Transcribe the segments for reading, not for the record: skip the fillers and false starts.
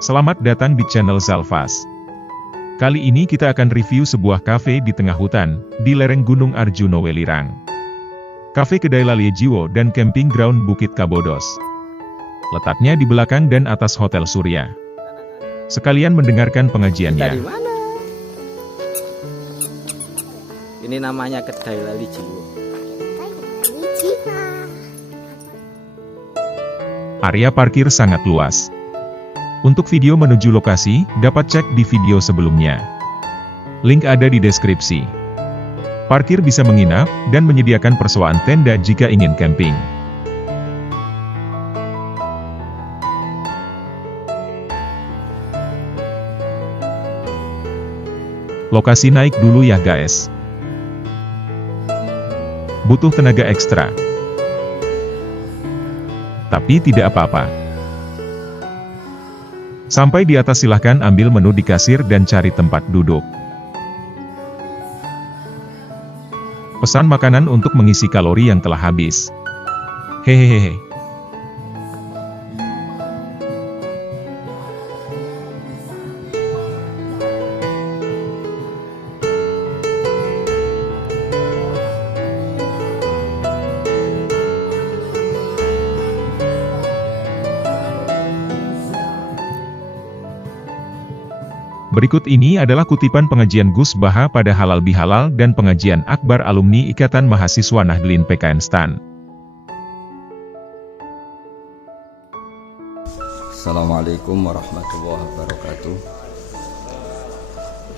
Selamat datang di channel Zalfas. Kali ini kita akan review sebuah kafe di tengah hutan, di lereng Gunung Arjuno Welirang. Kafe Kedai Laliejiwo dan Camping Ground Bukit Kabodos. Letaknya di belakang dan atas Hotel Surya. Sekalian mendengarkan pengajiannya. Dari mana? Ini namanya Kedai Laliejiwo. Area parkir sangat luas. Untuk video menuju lokasi, dapat cek di video sebelumnya. Link ada di deskripsi. Parkir bisa menginap, dan menyediakan persewaan tenda jika ingin camping. Lokasi naik dulu ya guys. Butuh tenaga ekstra. Tapi tidak apa-apa. Sampai di atas silahkan ambil menu di kasir dan cari tempat duduk. Pesan makanan untuk mengisi kalori yang telah habis. Hehehe. Berikut ini adalah kutipan pengajian Gus Baha pada Halal Bihalal dan pengajian Akbar alumni Ikatan Mahasiswa Nahdlin PKN STAN. Assalamualaikum warahmatullahi wabarakatuh.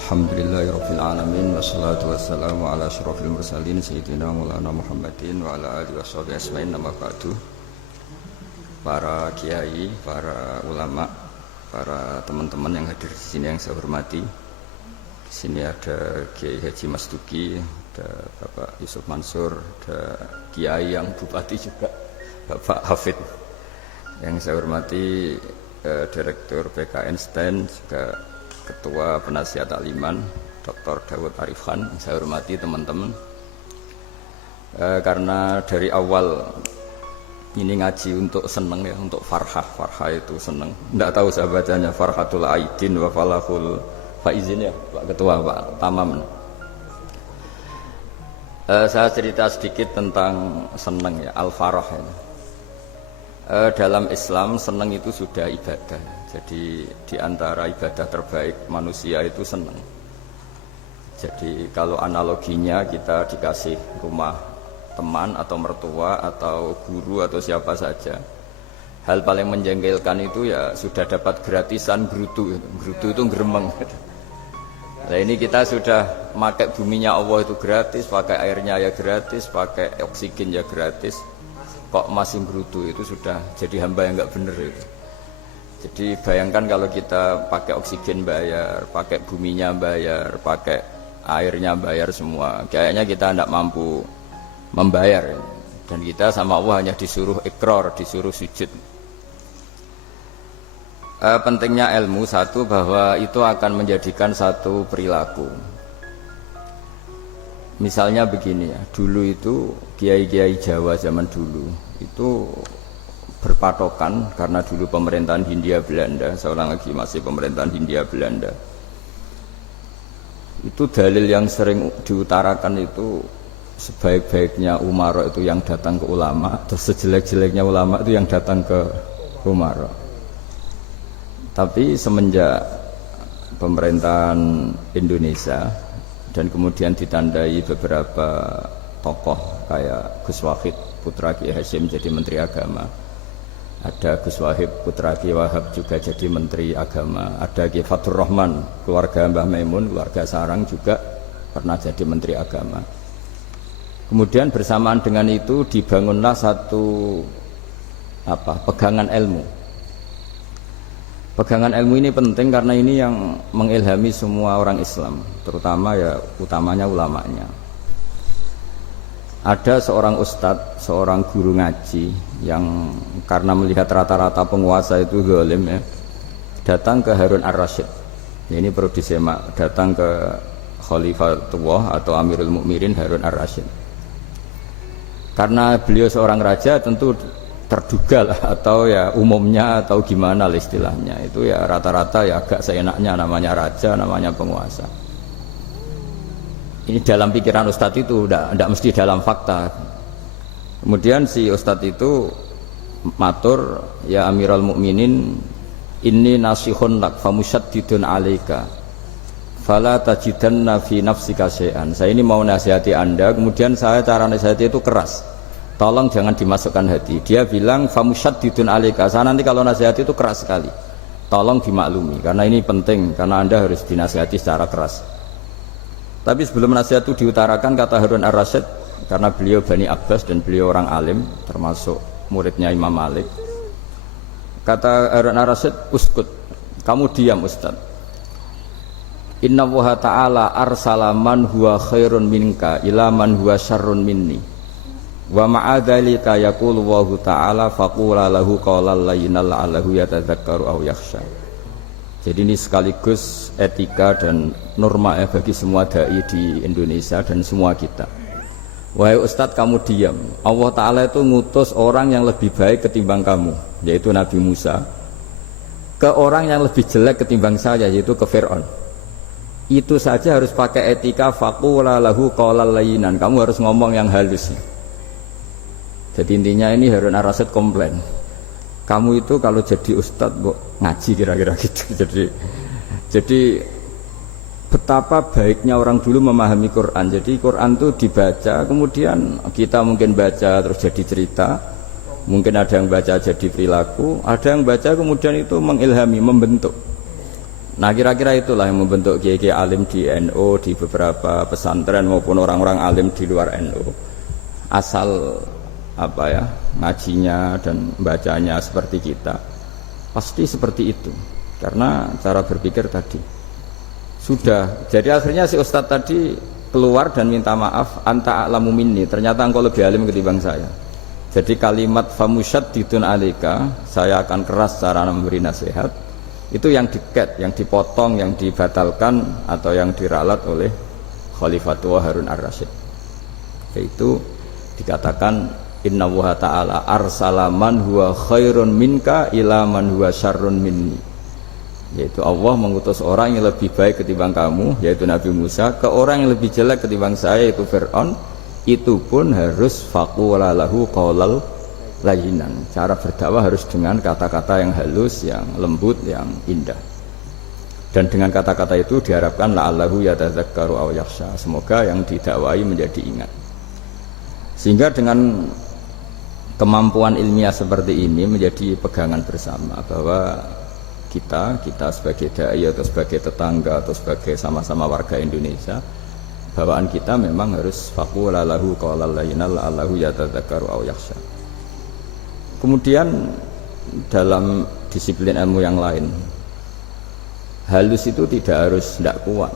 Alhamdulillahirabbil alamin wassalatu wassalamu ala asyrofil mursalin sayyidina Maulana Muhammadin wa ala alihi washabihi ajmain. Nama ba'du. Para kiai, para ulama, para teman-teman yang hadir di sini yang saya hormati. Di sini ada Kiai Haji Mas Duki, ada Bapak Yusuf Mansur, ada Kiai yang Bupati juga, Bapak Hafid. Yang saya hormati Direktur PKN STAN, juga Ketua Penasihat Takliman, Dr. Dawud Arifan. Yang saya hormati teman-teman. Karena dari awal ini ngaji untuk seneng ya, untuk farhah itu seneng. Tidak tahu saya bacanya Farhatul Aidin wa Falahul Faizin ya, Pak Ketua, Pak Tamam. Saya cerita sedikit tentang seneng ya, al-farah ya. Dalam Islam seneng itu sudah ibadah. Jadi di antara ibadah terbaik manusia itu seneng. Jadi kalau analoginya kita dikasih rumah teman atau mertua atau guru atau siapa saja, hal paling menjengkelkan itu ya sudah dapat gratisan gerutu itu geremeng. Nah ini kita sudah pakai buminya Allah itu gratis, pakai airnya ya gratis, pakai oksigen ya gratis, kok masih gerutu, itu sudah jadi hamba yang nggak bener itu. Jadi bayangkan kalau kita pakai oksigen bayar, pakai buminya bayar, pakai airnya bayar semua, kayaknya kita tidak mampu membayar, dan kita sama Allah hanya disuruh ikrar, disuruh sujud. Pentingnya ilmu satu, bahwa itu akan menjadikan satu perilaku. Misalnya begini ya, dulu itu kiai-kiai Jawa zaman dulu itu berpatokan, karena dulu pemerintahan Hindia Belanda, seorang lagi masih pemerintahan Hindia Belanda, itu dalil yang sering diutarakan itu sebaik-baiknya umara itu yang datang ke ulama, terus sejelek-jeleknya ulama itu yang datang ke umara. Tapi semenjak pemerintahan Indonesia dan kemudian ditandai beberapa tokoh kayak Gus Wahid putra Ki Hasyim jadi Menteri Agama, ada Gus Wahid putra Ki Wahab juga jadi Menteri Agama, ada Ki Fatur Rahman keluarga Mbah Maimun, keluarga Sarang juga pernah jadi Menteri Agama. Kemudian bersamaan dengan itu dibangunlah satu pegangan ilmu. Pegangan ilmu ini penting karena ini yang mengilhami semua orang Islam, terutama ya utamanya ulamanya. Ada seorang ustadz, seorang guru ngaji yang karena melihat rata-rata penguasa itu zalim ya, datang ke Harun ar-Rasyid. Ini perlu disemak, datang ke Khalifatullah atau Amirul Mukminin Harun ar-Rasyid. Karena beliau seorang raja, tentu terduga lah, atau ya umumnya atau gimana lah istilahnya, itu ya rata-rata ya agak seenaknya, namanya raja, namanya penguasa. Ini dalam pikiran Ustadz itu tidak mesti dalam fakta. Kemudian si Ustadz itu matur, ya Amirul Mukminin, inni nasihun lak famusyaddidun alaika fala tajidanna fi nafsika syai'an. Saya ini mau nasihati Anda, kemudian saya cara nasihati itu keras, tolong jangan dimasukkan hati. Dia bilang famusyaddidun alaika, saya nanti kalau nasihati itu keras sekali, tolong dimaklumi karena ini penting, karena Anda harus dinasihati secara keras. Tapi sebelum nasihat itu diutarakan, kata Harun ar-Rasyid, karena beliau Bani Abbas dan beliau orang alim termasuk muridnya Imam Malik, kata Harun ar-Rasyid, uskut, kamu diam Ustaz. Inna Allaha ta'ala arsala man huwa khairun minka ila man huwa syarrun minni wa ma'adzalika yaqulu Allahu ta'ala faqula lahu qawlan layyinan la'allahu yatadzakkaru aw yakhsha. Jadi ini sekaligus etika dan norma ya bagi semua dai di Indonesia dan semua kita. Wahai Ustadz, kamu diam. Allah Ta'ala itu ngutus orang yang lebih baik ketimbang kamu, yaitu Nabi Musa, ke orang yang lebih jelek ketimbang saya, yaitu ke Fir'aun. Itu saja harus pakai etika, faqula lahu qawlan layyinan. Kamu harus ngomong yang halus. Jadi intinya ini Harun ar-Rasyid komplain, kamu itu kalau jadi Ustadz kok ngaji kira-kira gitu. Jadi betapa baiknya orang dulu memahami Quran. Jadi Quran itu dibaca, kemudian kita mungkin baca terus jadi cerita, mungkin ada yang baca jadi perilaku, ada yang baca kemudian itu mengilhami, membentuk. Nah kira-kira itulah yang membentuk kiai-kiai alim di NU, di beberapa pesantren maupun orang-orang alim di luar NU. Asal apa ya, ngajinya dan bacanya seperti kita, pasti seperti itu, karena cara berpikir tadi sudah. Jadi akhirnya si Ustadz tadi keluar dan minta maaf, anta a'lamu minni, ternyata engkau lebih alim ketimbang saya. Jadi kalimat famusyaddidun alaika, saya akan keras cara memberi nasihat, itu yang diket, yang dipotong, yang dibatalkan atau yang diralat oleh Khalifatullah Harun ar-Rasyid. Yaitu dikatakan Inna Allaha ta'ala arsala man huwa khairun minka ila man huwa syarrun minni, yaitu Allah mengutus orang yang lebih baik ketimbang kamu, yaitu Nabi Musa, ke orang yang lebih jelek ketimbang saya, yaitu Fir'aun. Itu pun harus faqula lahu qawlal layyinan. Cara berdakwah harus dengan kata-kata yang halus, yang lembut, yang indah. Dan dengan kata-kata itu diharapkan la'allahu yatadzakkaru aw yakhsha, semoga yang didakwai menjadi ingat. Sehingga dengan kemampuan ilmiah seperti ini menjadi pegangan bersama bahwa kita sebagai dai atau sebagai tetangga atau sebagai sama-sama warga Indonesia, bawaan kita memang harus faqula lahu qawlan layyinan la'allahu yatadzakkaru aw yakhsha. Kemudian dalam disiplin ilmu yang lain, halus itu tidak kuat.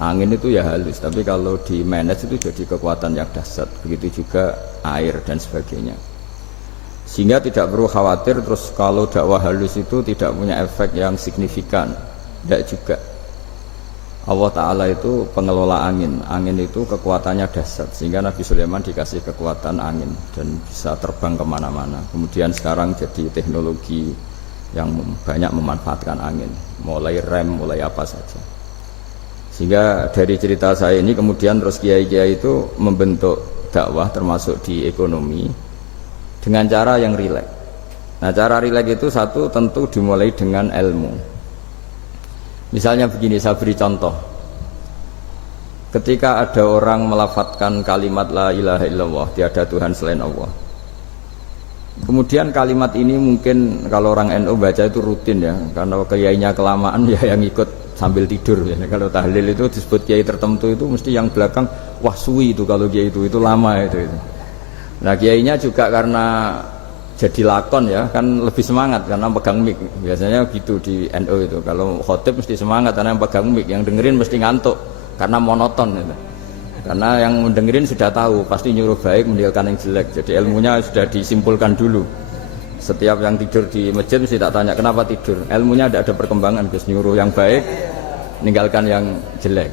Angin itu ya halus, tapi kalau di manage itu jadi kekuatan yang dahsyat. Begitu juga air dan sebagainya. Sehingga tidak perlu khawatir terus kalau dakwah halus itu tidak punya efek yang signifikan. Tidak juga. Allah Ta'ala itu pengelola angin. Angin itu kekuatannya dahsyat, sehingga Nabi Sulaiman dikasih kekuatan angin dan bisa terbang kemana-mana. Kemudian sekarang jadi teknologi yang banyak memanfaatkan angin, mulai rem, mulai apa saja. Sehingga dari cerita saya ini kemudian terus kiai-kiai itu membentuk dakwah termasuk di ekonomi dengan cara yang rileks. Nah cara rileks itu satu tentu dimulai dengan ilmu. Misalnya begini, saya beri contoh. Ketika ada orang melafadzkan kalimat la ilaha illallah, tiada Tuhan selain Allah. Kemudian kalimat ini mungkin kalau orang NU baca itu rutin ya, karena kiainya kelamaan ya yang ikut sambil tidur ya. Kalau tahlil itu disebut kiai tertentu itu mesti yang belakang wah suwi itu, kalau kiai itu lama itu. Nah kiainya juga karena jadi lakon ya kan lebih semangat karena pegang mic. Biasanya gitu di NU itu, kalau khotib mesti semangat karena yang pegang mic, yang dengerin mesti ngantuk karena monoton gitu. Karena yang mendengerin sudah tahu pasti nyuruh baik meninggalkan yang jelek, jadi ilmunya sudah disimpulkan dulu. Setiap yang tidur di masjid mesti tak tanya kenapa tidur, ilmunya tidak ada perkembangan, Gus, nyuruh yang baik meninggalkan yang jelek.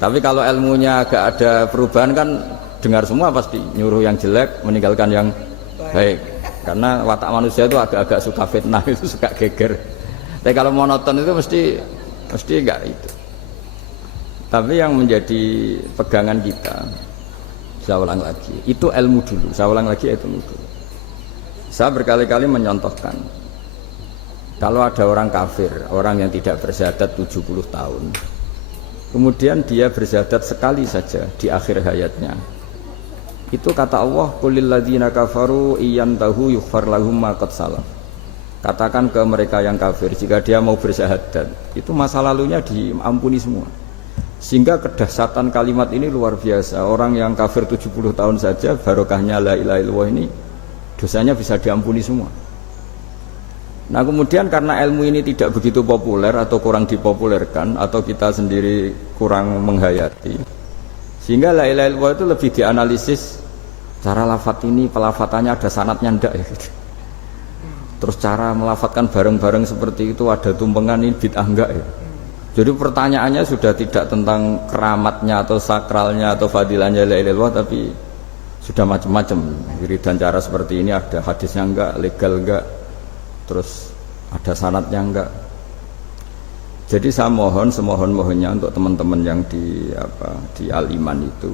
Tapi kalau ilmunya agak ada perubahan kan dengar semua pasti nyuruh yang jelek meninggalkan yang baik. Karena watak manusia itu agak-agak suka fitnah, itu suka geger. Tapi kalau monoton itu mesti enggak itu. Tapi yang menjadi pegangan kita, saya ulang lagi, itu ilmu dulu. Saya ulang lagi, itu ilmu dulu. Saya berkali-kali menyontohkan, kalau ada orang kafir, orang yang tidak bersyahadat 70 tahun, kemudian dia bersyahadat sekali saja di akhir hayatnya, itu kata Allah, qulil ladzina kafaru iyantahu yughfar lahum ma qad salaf. Katakan ke mereka yang kafir, jika dia mau bersyahadat, itu masa lalunya diampuni semua. Sehingga kedahsyatan kalimat ini luar biasa. Orang yang kafir 70 tahun saja, barokahnya la ilaha illallah ini, dosanya bisa diampuni semua. Nah kemudian karena ilmu ini tidak begitu populer atau kurang dipopulerkan, atau kita sendiri kurang menghayati, sehingga la ilaha illallah itu lebih dianalisis, cara lafadz ini pelafatannya ada sanadnya ndak ya gitu. Terus cara melafatkan bareng-bareng seperti itu ada tumpengan, ini bid'ah enggak ya. Jadi pertanyaannya sudah tidak tentang keramatnya atau sakralnya atau fadilahnya la ilaha illallah, tapi sudah macam-macam. Wiridan cara seperti ini ada hadisnya enggak, legal enggak, terus ada sanadnya enggak. Jadi saya mohon semohon-mohonnya untuk teman-teman yang di Al-Iman itu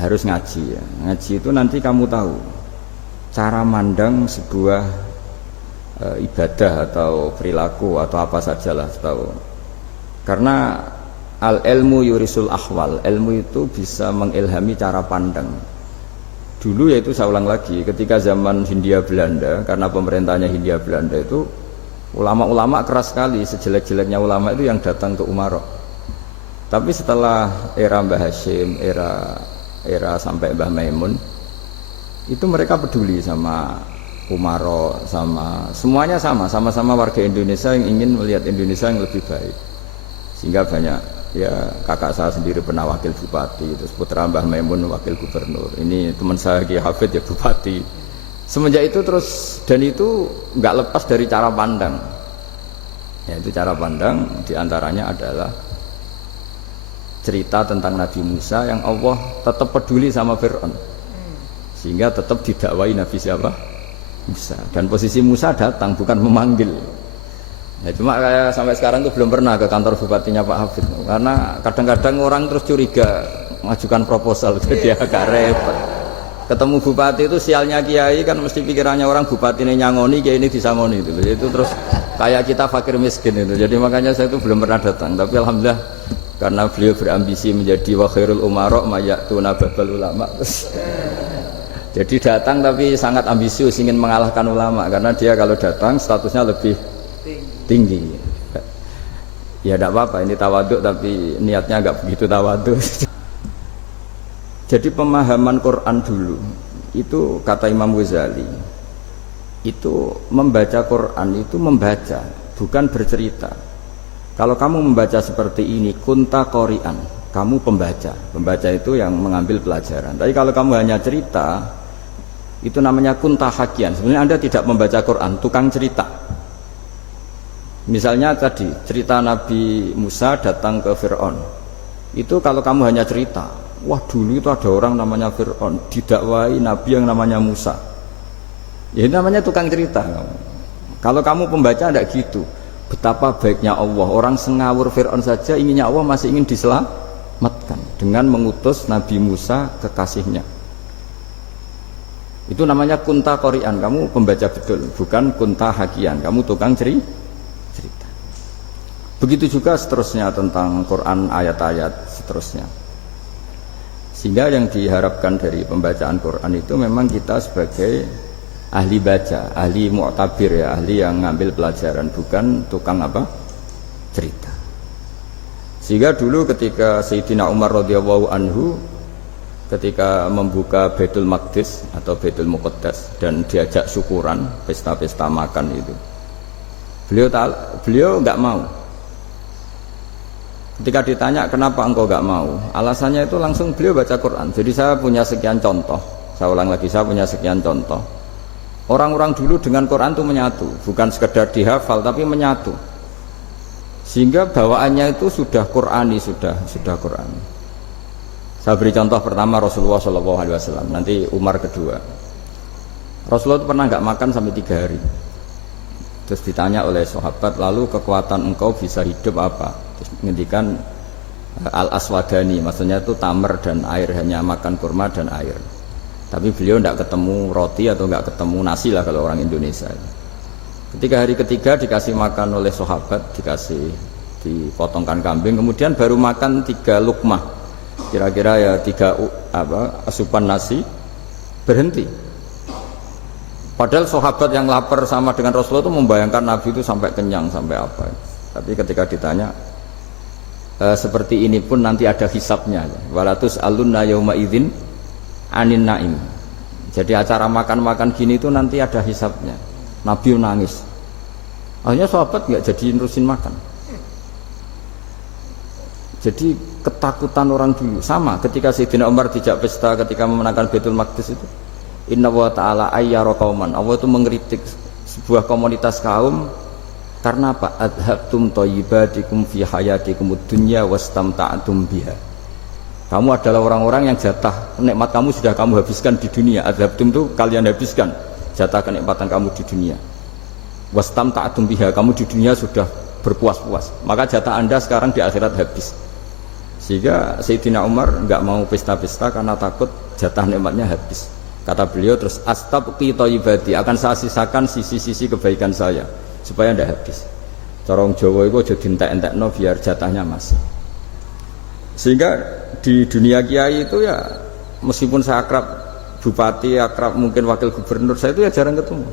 harus ngaji ya. Ngaji itu nanti kamu tahu cara mandang sebuah ibadah atau perilaku atau apa sajalah tahu. Karena al-ilmu yurisul ahwal, ilmu itu bisa mengilhami cara pandang. Dulu yaitu saya ulang lagi, ketika zaman Hindia Belanda, karena pemerintahnya Hindia Belanda itu ulama-ulama keras sekali, sejelek-jeleknya ulama itu yang datang ke Umaro. Tapi setelah era Mbah Hashim, era sampai Mbah Maimun, itu mereka peduli sama Umaro, sama semuanya sama-sama warga Indonesia yang ingin melihat Indonesia yang lebih baik. Sehingga banyak ya, kakak saya sendiri pernah wakil bupati, terus putra Mbah Maimun wakil gubernur, ini teman saya Ki Hafid ya bupati. Semenjak itu terus, dan itu nggak lepas dari cara pandang. Ya, itu cara pandang diantaranya adalah cerita tentang Nabi Musa yang Allah tetap peduli sama Fir'aun, sehingga tetap didakwai Nabi siapa? Musa. Dan posisi Musa datang bukan memanggil. Ya, cuma kayak sampai sekarang tuh belum pernah ke kantor bupatinya Pak Hafid, karena kadang-kadang orang terus curiga mengajukan proposal, jadi agak repot. Ketemu bupati itu sialnya kiai kan mesti pikirannya orang bupati ini nyangoni, kiai ini disangoni itu terus kayak kita fakir miskin itu. Jadi makanya saya itu belum pernah datang. Tapi alhamdulillah karena beliau berambisi menjadi wa khairul umara mayatuna babal ulama. Jadi datang tapi sangat ambisius ingin mengalahkan ulama, karena dia kalau datang statusnya lebih tinggi. Ya tidak apa-apa, ini tawaduk tapi niatnya agak begitu tawaduk. Jadi pemahaman Quran dulu itu kata Imam Ghazali, itu membaca Quran itu membaca, bukan bercerita. Kalau kamu membaca seperti ini, kunta qori'an, kamu pembaca. Pembaca itu yang mengambil pelajaran. Tapi kalau kamu hanya cerita, itu namanya kunta hakian. Sebenarnya Anda tidak membaca Quran, tukang cerita. Misalnya tadi cerita Nabi Musa datang ke Fir'aun, itu kalau kamu hanya cerita, wah dulu itu ada orang namanya Fir'aun didakwai Nabi yang namanya Musa, ya namanya tukang cerita. Kalau kamu pembaca tidak gitu. Betapa baiknya Allah, orang sengawur Fir'aun saja inginnya Allah masih ingin diselamatkan dengan mengutus Nabi Musa kekasihnya. Itu namanya kunta qori'an, kamu pembaca betul, bukan kunta hakian, kamu tukang cerita. Begitu juga seterusnya tentang Quran, ayat-ayat seterusnya. Sehingga yang diharapkan dari pembacaan Quran itu memang kita sebagai ahli baca, ahli mu'tabir ya, ahli yang ngambil pelajaran, bukan tukang cerita. Sehingga dulu ketika Sayyidina Umar radhiyallahu anhu ketika membuka Baitul Maqdis atau Baitul Muqaddas dan diajak syukuran, pesta-pesta makan itu, beliau enggak mau. Ketika ditanya kenapa engkau enggak mau, alasannya itu langsung beliau baca Quran. Jadi saya punya sekian contoh, saya ulang lagi, saya punya sekian contoh. Orang-orang dulu dengan Quran itu menyatu, bukan sekedar dihafal tapi menyatu. Sehingga bawaannya itu sudah Qurani, sudah Qurani. Saya beri contoh pertama Rasulullah SAW, nanti Umar kedua. Rasulullah itu pernah nggak makan sampai 3 hari. Terus ditanya oleh sahabat, lalu kekuatan engkau bisa hidup apa? Terus ngendikan al-aswadani, maksudnya itu tamar dan air, hanya makan kurma dan air. Tapi beliau tidak ketemu roti atau nggak ketemu nasi lah kalau orang Indonesia. Ketika hari ketiga dikasih makan oleh sahabat, dipotongkan kambing, kemudian baru makan 3 lukmah, kira-kira ya 3 asupan nasi, berhenti. Padahal sahabat yang lapar sama dengan Rasulullah itu membayangkan Nabi itu sampai kenyang, sampai apa. Tapi ketika ditanya, seperti ini pun nanti ada hisabnya. Walatus alunna yauma idzin anin naim. Jadi acara makan-makan gini itu nanti ada hisabnya. Nabi nangis. Akhirnya sahabat nggak jadi nerusin makan. Jadi ketakutan orang dulu sama ketika Sayyidina Umar dijak pesta ketika memenangkan Baitul Maqdis itu. Inna wa ta'ala ayyara qauman. Allah itu mengkritik sebuah komunitas kaum karena apa? Adhabtum thayyibatikum fi hayatikum dunya wastamta'tum biha. Kamu adalah orang-orang yang jatah nikmat kamu sudah kamu habiskan di dunia. Adhabtum itu kalian habiskan jatah kenikmatan kamu di dunia. Wastamta'tum biha, kamu di dunia sudah berpuas-puas. Maka jatah Anda sekarang di akhirat habis. Sehingga Sayyidina Umar enggak mau pesta-pesta karena takut jatah nikmatnya habis. Kata beliau terus, astabqi thayyibati, akan saya sisakan sisi-sisi kebaikan saya supaya tidak habis. Corong Jawa itu aja dientek-entekno biar jatahnya masih. Sehingga di dunia kiai itu ya meskipun saya akrab bupati, akrab mungkin wakil gubernur, saya itu ya jarang ketemu.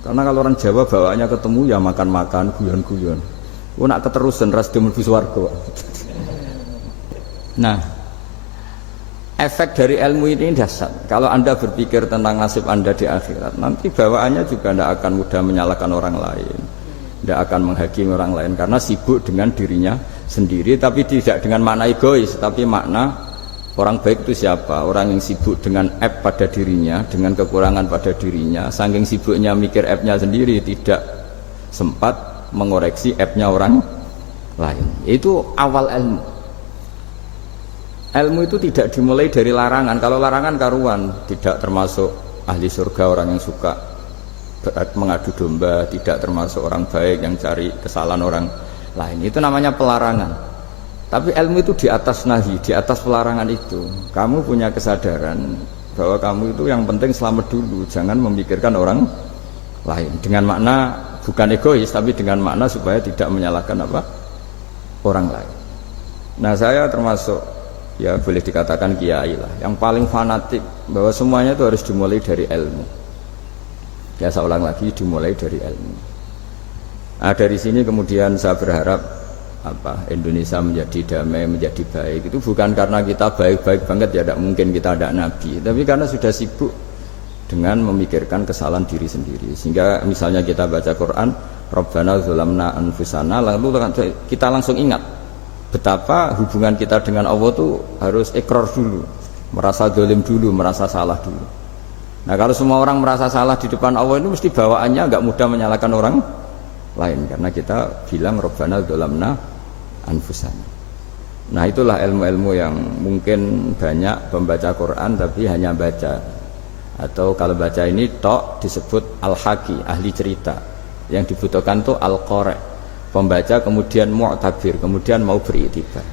Karena kalau orang Jawa bawaannya ketemu ya makan-makan, guyon-guyon. Nak keterusan ras mlebu swarga. Nah, efek dari ilmu ini dahsyat. Kalau Anda berpikir tentang nasib Anda di akhirat, nanti bawaannya juga tidak akan mudah menyalahkan orang lain, tidak akan menghakimi orang lain, karena sibuk dengan dirinya sendiri. Tapi tidak dengan makna egois, tapi makna orang baik itu siapa? Orang yang sibuk dengan aib pada dirinya, dengan kekurangan pada dirinya, saking sibuknya mikir aibnya sendiri, tidak sempat mengoreksi aibnya orang lain. Itu awal ilmu. Ilmu itu tidak dimulai dari larangan. Kalau larangan karuan, tidak termasuk ahli surga orang yang suka mengadu domba, tidak termasuk orang baik yang cari kesalahan orang lain. Itu namanya pelarangan. Tapi ilmu itu di atas nahi, di atas pelarangan itu. Kamu punya kesadaran bahwa kamu itu yang penting selamat dulu, jangan memikirkan orang lain. Dengan makna bukan egois, tapi dengan makna supaya tidak menyalahkan orang lain. Nah, saya termasuk, ya boleh dikatakan kiai lah, yang paling fanatik bahwa semuanya itu harus dimulai dari ilmu. Ya saya ulang lagi, dimulai dari ilmu. Nah, dari sini kemudian saya berharap Indonesia menjadi damai, menjadi baik. Itu bukan karena kita baik-baik banget, ya tidak mungkin kita ada nabi, tapi karena sudah sibuk dengan memikirkan kesalahan diri sendiri. Sehingga misalnya kita baca Quran, Rabbana dzalamna anfusana, lalu kita langsung ingat betapa hubungan kita dengan Allah itu harus ikrar dulu, merasa zalim dulu, merasa salah dulu. Nah, kalau semua orang merasa salah di depan Allah itu mesti bawaannya enggak mudah menyalahkan orang lain, karena kita bilang Rabbana dzalamna anfusana. Nah, itulah ilmu-ilmu yang mungkin banyak pembaca Quran tapi hanya baca, atau kalau baca ini tok disebut al-haqi, ahli cerita. Yang dibutuhkan tuh al-qari, pembaca kemudian mu'tabir, kemudian mau beriktibar.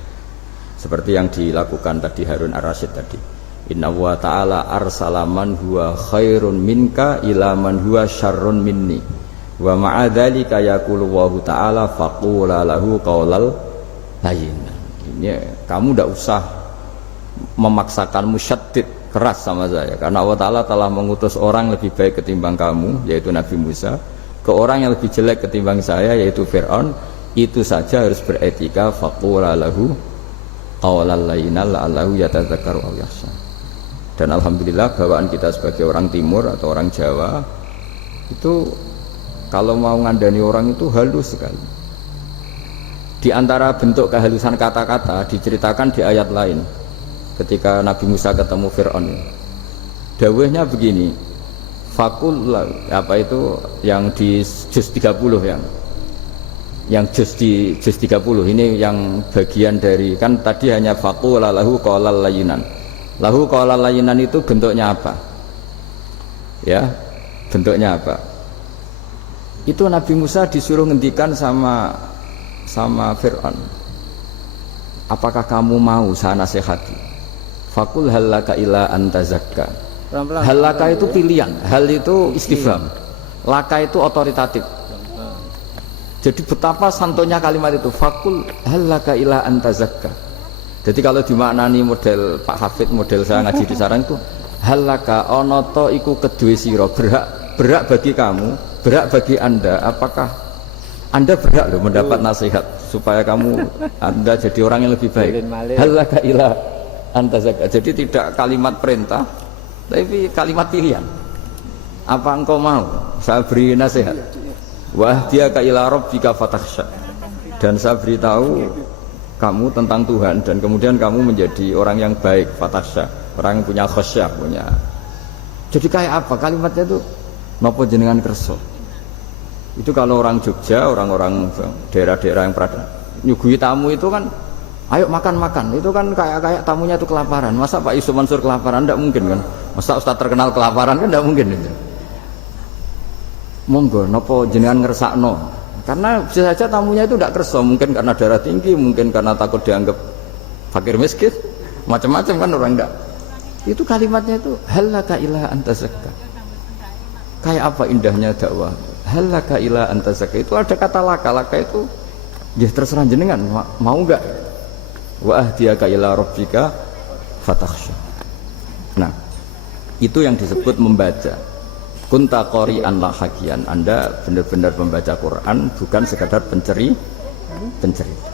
Seperti yang dilakukan tadi Harun Ar-Rasyid tadi. Inna wa ta'ala arsala man huwa khairun minka ila man huwa syarrun minni. Wa ma'adzalika yaqulu wa ta'ala faqula lahu qaulal layyin. Ini kamu tidak usah memaksakan musyaddid keras sama saya, karena Allah Ta'ala telah mengutus orang lebih baik ketimbang kamu, yaitu Nabi Musa, ke orang yang lebih jelek ketimbang saya, yaitu Fir'aun. Itu saja harus beretika. Faqula lahu qawlan layyinan la'allahu yatadzakkaru aw yakhsha. Dan alhamdulillah bawaan kita sebagai orang timur atau orang Jawa itu kalau mau ngandani orang itu halus sekali. Di antara bentuk kehalusan kata-kata diceritakan di ayat lain ketika Nabi Musa ketemu Fir'aun. Dawuhnya begini, fakul itu yang di juz 30, yang juz 30 ini yang bagian dari, kan tadi hanya fakul lahu qaulal layyinan. Lahu qaulal layyinan itu bentuknya apa? Ya, Bentuknya apa? Itu Nabi Musa disuruh ngendikan sama Fir'aun. Apakah kamu mau saya nasihati? Fakul halaka ila antazakka. Halaka itu pilihan, hal itu istifham. Laka itu otoritatif. Jadi betapa santonya kalimat itu. Fakul halaka ila antazakka. Jadi kalau dimaknani model Pak Hafid, model saya ngaji di sarang itu, halaka onoto iku kedue siro, berhak bagi kamu, berhak bagi anda. Apakah anda berhak loh mendapat nasihat supaya anda jadi orang yang lebih baik? Halaka ila antazakka. Jadi tidak kalimat perintah, tapi kalimat pilihan. Apa engkau mau saya beri nasihat? Wah dia ka ila rabbika fatakhsha. Dan saya beritahu kamu tentang Tuhan dan kemudian kamu menjadi orang yang baik, fatakhsha, orang yang punya khasyah, punya. Jadi kayak apa kalimatnya itu? Napa jenengan kerso? Itu kalau orang Jogja, orang-orang daerah-daerah yang pernah nyuguhi tamu itu kan, ayo makan-makan. Itu kan kayak tamunya itu kelaparan. Masa Pak Yusuf Mansur kelaparan? Tidak mungkin kan? Masa Ustaz terkenal kelaparan kan? Tidak mungkin itu. Monggo, nopo jenengan ngersakno. Karena bisa saja tamunya itu tidak kerso, mungkin karena darah tinggi, mungkin karena takut dianggap fakir miskin, macam-macam kan orang tidak. Itu kalimatnya itu halaka ila antazakka. Kayak apa indahnya dakwah. Halaka ila antazakka itu ada kata laka itu ya terserah jenengan mau enggak. Wa ahdiyaka ila rabbika fatakhsha. Nah, itu yang disebut membaca. Kunta qori'an la hakian. Anda benar-benar membaca Quran, bukan sekadar pencerita.